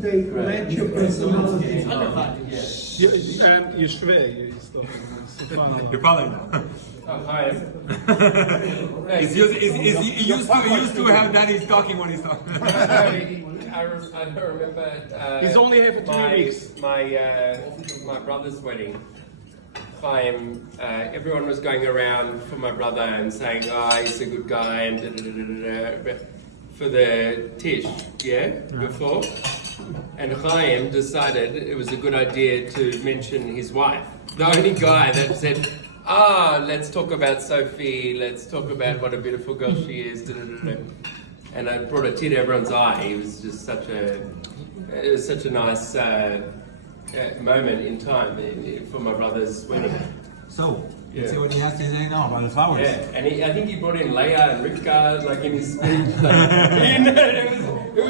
They match your personality. You're Shvei. You're following. Hi. He used to have daddy's talking when he's talking. I remember. He's only here for 2 weeks. My brother's wedding. Chaim, everyone was going around for my brother and saying, "Oh, he's a good guy," and for the tish, before. And Chaim decided it was a good idea to mention his wife. The only guy that said, let's talk about Sophie, let's talk about what a beautiful girl she is. And I brought a tear to everyone's eye. It was just such a nice moment in time for my brother's wedding. So, let's see what he has to say now about the flowers. Yeah, and I think he brought in Leah and Rivka, like in his speech. It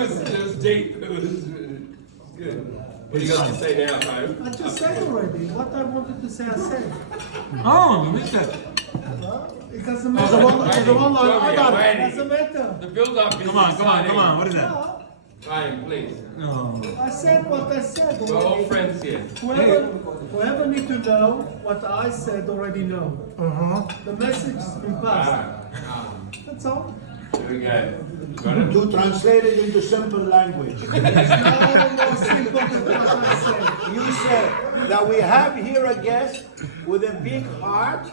was deep. It was good. What do you got to say now, Chaim? I just said already. What I wanted to say, I said. Oh, you missed it. It doesn't matter. I got it. It doesn't matter. The build-up is Come on. What is that? Chaim, please. Oh. I said what I said We're all already. friends here. Whoever need to know what I said already know. The message has been passed. That's all. Here we go. Got it? To translate it into simple language. It's no more simple than what I said. You said that we have here a guest with a big heart,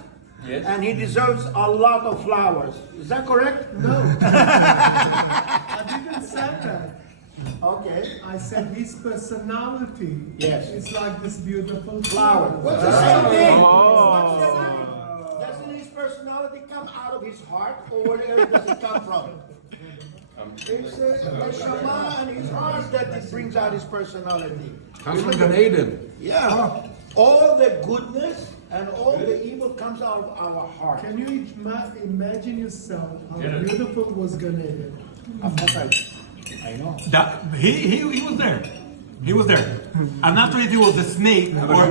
Yes. and he deserves a lot of flowers. Is that correct? No. I didn't say that. Okay. I said his personality Yes. is like this beautiful Flower. flower. What's the same thing? What's the same? Doesn't his personality come out of his heart, or where does it come from? It's the Shema and his heart that it brings out his personality. Comes from Gan Eden. Yeah. All the goodness and all the evil comes out of our heart. Can you imagine yourself how beautiful was Gan Eden? Of course I know. He was there. He was there. I'm not sure if he was a snake or.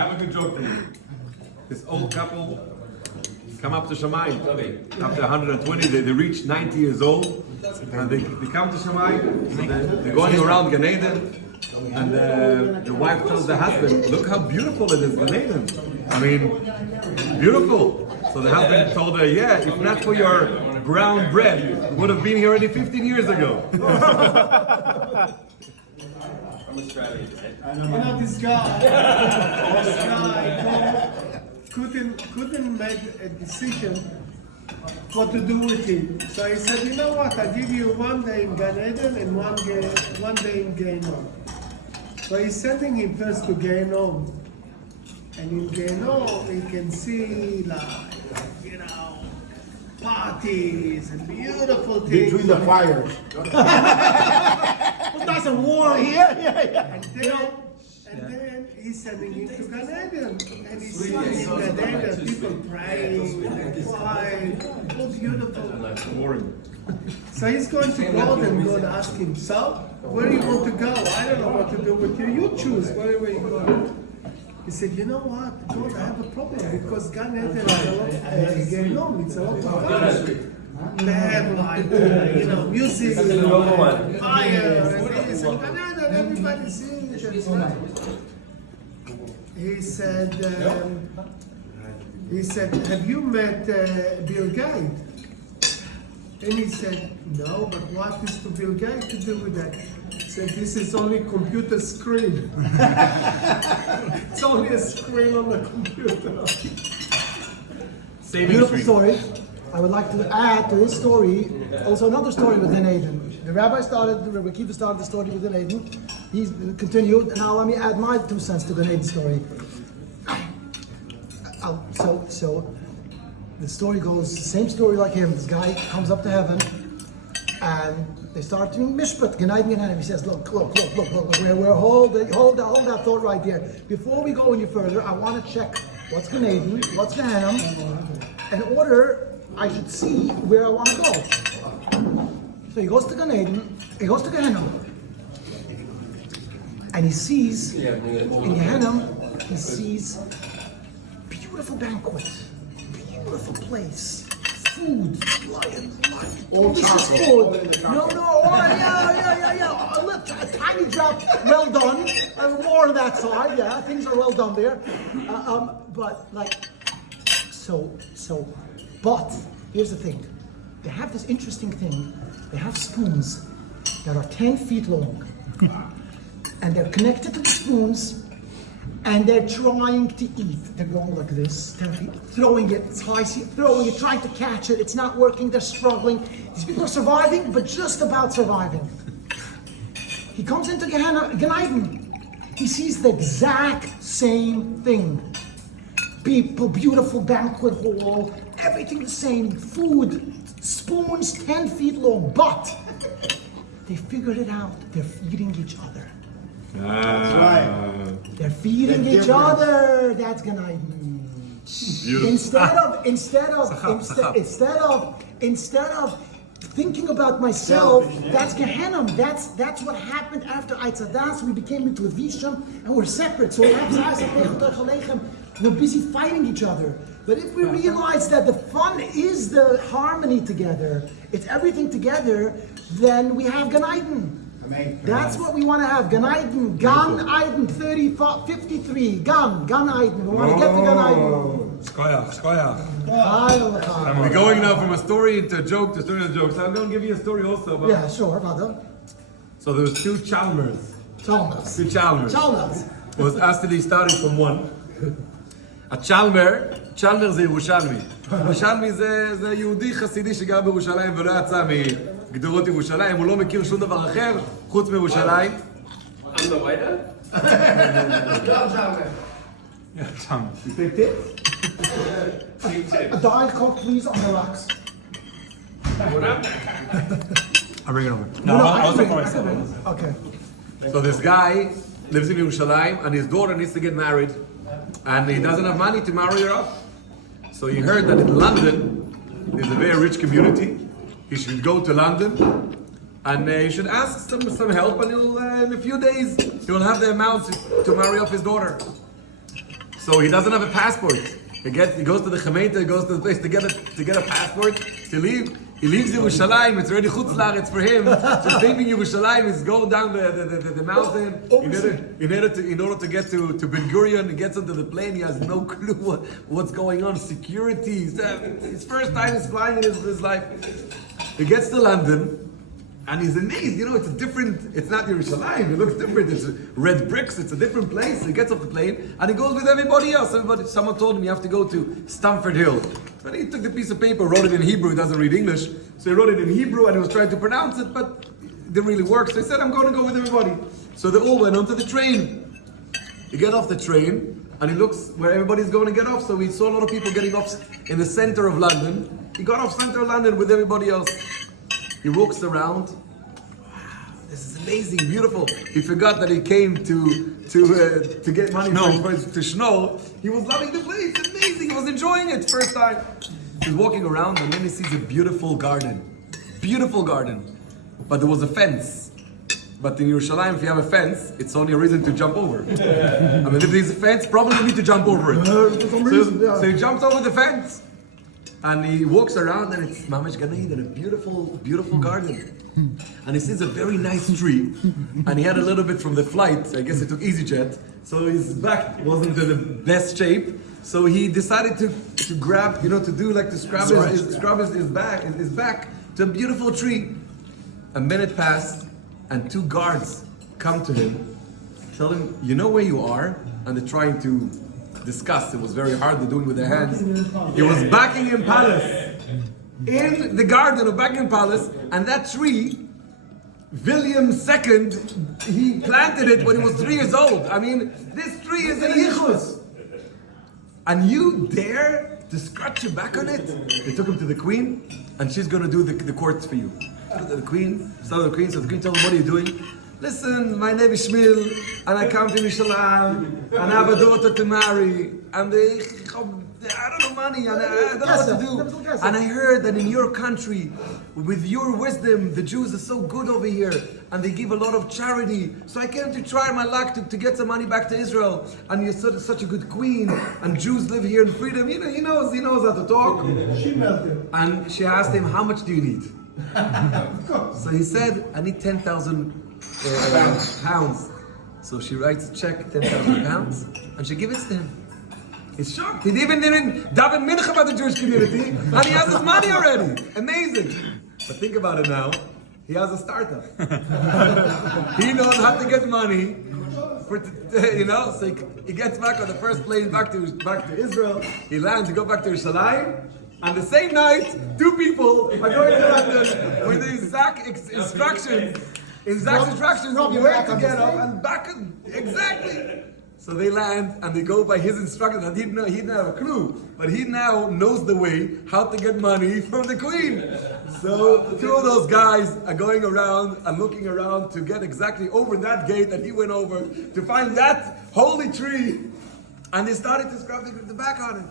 Have a good joke, please. This old couple come up to Shamayim. After 120, they reach 90 years old, and they come to Shamayim. And they're going around Gan Eden, and the wife tells the husband, "Look how beautiful it is, Gan Eden. I mean, beautiful." So the husband told her, "Yeah, if not for your brown bread, we would have been here already 15 years ago." I'm Australian, right? You know this guy couldn't make a decision what to do with him. So he said, you know what, I give you 1 day in Gan Eden and 1 day in Gehinom. So he's sending him first to Gehinom. And in Gehinom he can see parties and beautiful things. Between the fires. That's a war here. And then he's sending him to Gan Eden. And he's seeing in Gan Eden people praying and crying. Oh, beautiful. So he's going to God and God ask him, so, where do you want to go? I don't know what to do with you. You choose wherever you go. He said, you know what, God, I have a problem because Gan Eden is a lot of Gehinom, it's a lot of fire. They have like, music, and fire, and this, and Gan Eden, everybody sings. He said, have you met Bill Gates? And he said, no, but what is to Bill Gates to do with that? He said, this is only computer screen. It's only a screen on the computer. Beautiful story. I would like to add to his story also another story with Gan Eden. The Rabbi Kiva started the story with Gan Eden. He's continued, and now let me add my 2 cents to Gan Eden story. So the story goes, same story like him. This guy comes up to heaven, and they start doing mishpat, Gan Eden, Gan Eden. He says, look, hold that thought right there. Before we go any further, I want to check what's Gan Eden, what's Gehenna. In order, I should see where I want to go. So he goes to Gan Eden, he goes to Gehenna, and he sees, in Gehenna, he sees beautiful banquet, beautiful place, food, all this is food. No, yeah. A tiny drop, well done. More on that side, yeah. Things are well done there. But like, but here's the thing. They have this interesting thing. They have spoons that are 10 feet long, and they're connected to the spoons. And they're trying to eat. They're going like this, throwing it, throwing it, trying to catch it. It's not working. They're struggling. These people are surviving, but just about surviving. He comes into Gan Eden. He sees the exact same thing. People, beautiful banquet hall, everything the same. Food, spoons 10 feet long, but they figured it out. They're feeding each other. They're feeding each other. That's Gan Eden. Instead of thinking about myself, that's Gehenna. That's what happened after Eitz Hadas. We became into Visham and we're separate. So we're busy fighting each other. But if we realize that the fun is the harmony together, it's everything together, then we have Gan Eden. That's what we want to have. Gan Eden, 53. Gan Eden. We want to get to Gan Eden. Skoyach. We're going now from a story into a joke to a story to a joke. So I'm going to give you a story also about. Yeah, sure, brother. So there was two Chalmers. Chalmers. Was actually starting from one. A Chalmer זה ירושלמי. ירושלמי זה יהודי חסידי שגר בירושלים ולא יצא מגדרות ירושלים, הוא לא מכיר שום דבר אחר חוץ מירושלים. I'm the waiter. You take tips? A Diet Coke, please, on the rocks. I'll bring it over. I can bring it. Okay. So this guy lives in Yerushalayim and his daughter needs to get married and he doesn't have money to marry her off. So he heard that in London there's a very rich community. He should go to London and he should ask some help, and he'll, in a few days he'll have the amount to marry off his daughter. So he doesn't have a passport. He goes to the Gemeente, he goes to the place to get a passport to leave. He leaves Yerushalayim, it's already Chutz La'aretz for him. Just leaving Yerushalayim is going down the mountain in order to get to Ben Gurion. He gets onto the plane, he has no clue what's going on, security. His first time he's flying in his life. He gets to London and he's amazed, it's not Yerushalayim, it looks different, it's red bricks, it's a different place. He gets off the plane and he goes with everybody else. Someone told him you have to go to Stamford Hill. So he took the piece of paper, wrote it in Hebrew, he doesn't read English, so he wrote it in Hebrew and he was trying to pronounce it, but it didn't really work. So he said, I'm going to go with everybody. So they all went onto the train. He got off the train and he looks where everybody's going to get off. So he saw a lot of people getting off in the center of London. He got off center of London with everybody else. He walks around. Wow, this is amazing, beautiful. He forgot that he came to get money to Schnoll. He was loving the place, amazing. He was enjoying it first time. He's walking around and then he sees a beautiful garden. But there was a fence. But in Yerushalayim, if you have a fence, it's only a reason to jump over. I mean, if there's a fence, probably you need to jump over it. So he jumps over the fence. And he walks around and it's Mamash Gan Eden, a beautiful, beautiful garden. And he sees a very nice tree. And he had a little bit from the flight, I guess he took EasyJet, so his back wasn't in the best shape. So he decided to grab, to scrub his back to a beautiful tree. A minute passed and two guards come to him, tell him, you know where you are? And they're trying to discuss. It was very hard, they're doing with their hands. It was Buckingham Palace. In the garden of Buckingham Palace, and that tree, William II, he planted it when he was 3 years old. I mean, this tree is a yichus. And you dare to scratch your back on it? They took him to the queen, and she's going to do the courts for you. The queen, so the queen told him, what are you doing? listen, my name is Shmuel, and I come to Yerushalayim, and I have a daughter to marry, and I don't know money, and I don't know what to do. And I heard that in your country, with your wisdom, the Jews are so good over here, and they give a lot of charity. So I came to try my luck to get some money back to Israel. And you're such a good queen, and Jews live here in freedom. You know, he knows how to talk. She melted. And she asked him, how much do you need? So he said, I need 10,000 pounds. So she writes a check, 10,000 pounds, and she gives it to him. He's shocked. He didn't daven mincha about the Jewish community, and he has his money already. Amazing. But think about it now. He has a startup. He knows how to get money. So he gets back on the first plane back to Israel. He lands. He goes back to Yerushalayim. And the same night, two people are going to London with the exact instructions. Where to get up and back. Exactly. So they land and they go by his instructions. And he didn't have a clue, but he now knows the way how to get money from the queen. So two of those guys are going around and looking around to get exactly over that gate that he went over to find that holy tree. And they started to scrub the back on it.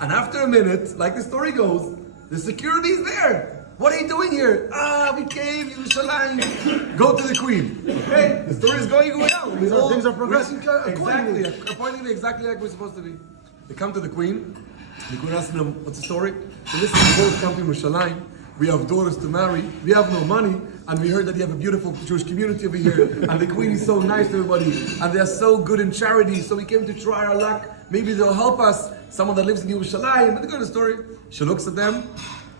And after a minute, like the story goes, the security is there. What are you doing here? We came, Yerushalayim. Go to the queen. Okay? The story is going well. Things are progressing Exactly. Accordingly, exactly like we're supposed to be. They come to the queen. The queen asks them, what's the story? They listen, we both come to Yerushalayim. We have daughters to marry. We have no money. And we heard that you have a beautiful Jewish community over here. And the queen is so nice to everybody. And they are so good in charity. So we came to try our luck. Maybe they'll help us. Someone that lives in Yerushalayim. But they go to the story. She looks at them.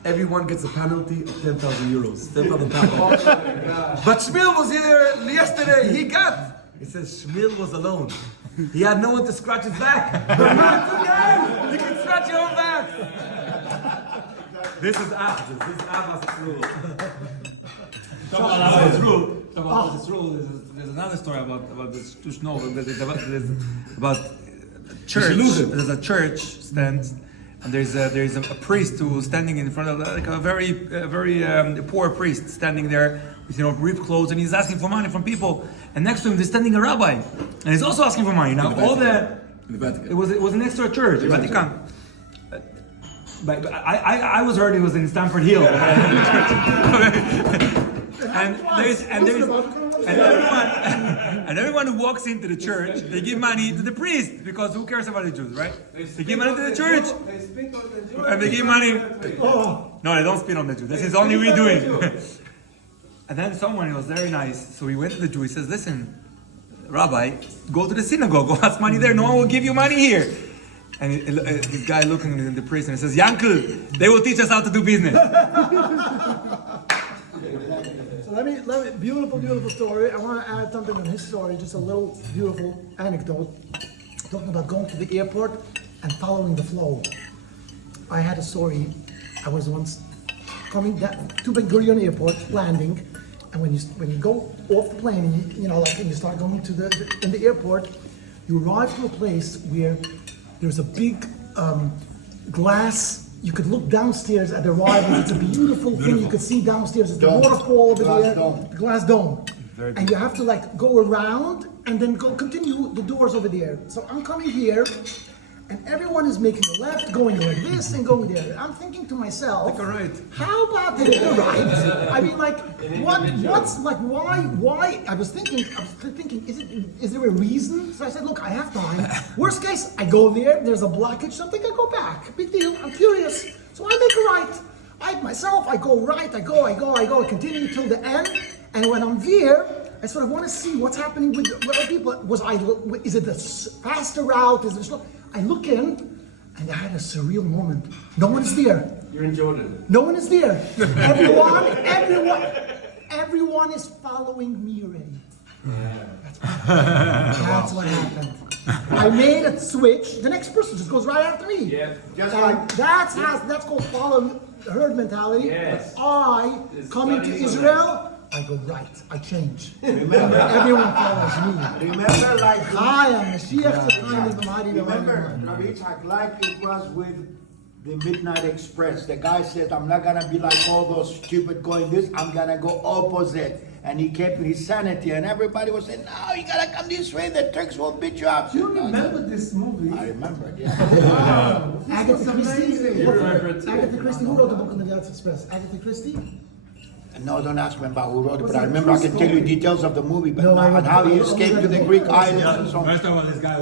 Everyone gets a penalty of 10,000 euros. 10,000 pounds. But Shmuel was here yesterday. He says Shmuel was alone. He had no one to scratch his back. But you can scratch your own back. This is Abbas. This is Abbas' rule. Talk about this rule. There's another story about this Tushno. There's about church. There's a church stands. And there's a priest who's standing in front of like a very poor priest standing there with ripped clothes, and he's asking for money from people. And next to him, there's standing a rabbi, and he's also asking for money. Now all the it was next to a church, Vatican. But I was heard it was in Stamford Hill. And everyone who walks into the church, they give money to the priest, because who cares about the Jews, right? They give money to the church, and they give money. No, they don't spit on the Jews. This is only we doing. And then someone was very nice, so he went to the Jew. He says, "Listen, Rabbi, go to the synagogue. Go ask money there. No one will give you money here." And this guy looking at the priest and he says, "Yankel, they will teach us how to do business." So let me, beautiful story. I want to add something on his story, just a little beautiful anecdote. Talking about going to the airport and following the flow. I had a story. I was once coming down to Ben Gurion Airport, landing, and when you go off the plane, and you start going to in the airport, you arrive to a place where there's a big glass. You could look downstairs at the arrival. It's a beautiful thing. You could see downstairs. It's the waterfall over there, the glass dome. And you have to go around and then continue the doors over there. So I'm coming here, and everyone is making a left, going like this and going there. I'm thinking to myself, Take a right. How about taking a right? I mean, why? I was thinking, is there a reason? So I said, look, I have time. Worst case, I go there, there's a blockage, something, I go back. Big deal, I'm curious. So I make a right. I go right, I go, I continue till the end. And when I'm there, I sort of want to see what's happening with other people. Is it a faster route? Is it slow? I look in, and I had a surreal moment. No one is there. You're in Jordan. No one is there. Everyone is following me already. That's what happened. I made a switch. The next person just goes right after me. Yeah. That's called follow herd mentality. Yes. I coming to Israel. I go right. I change. Remember, everyone follows me. Remember, like I am Mashiach remember, Rabbi Yitzhak, like it was with the Midnight Express. The guy said, "I'm not gonna be like all those stupid going this. I'm gonna go opposite." And he kept his sanity, and everybody was saying, "No, you gotta come this way. The Turks will beat you up." Do you remember this movie? I remember it, yeah. Wow, this Agatha was Christie. amazing. Agatha Christie. Who wrote the book on the Galaxy Express? Agatha Christie. No, don't ask me about who wrote it, Was but I it a remember I true can tell you story? details of the movie, but No, I not on don't. how he I don't escaped know to the that Greek book. islands and so on. First of all, this guy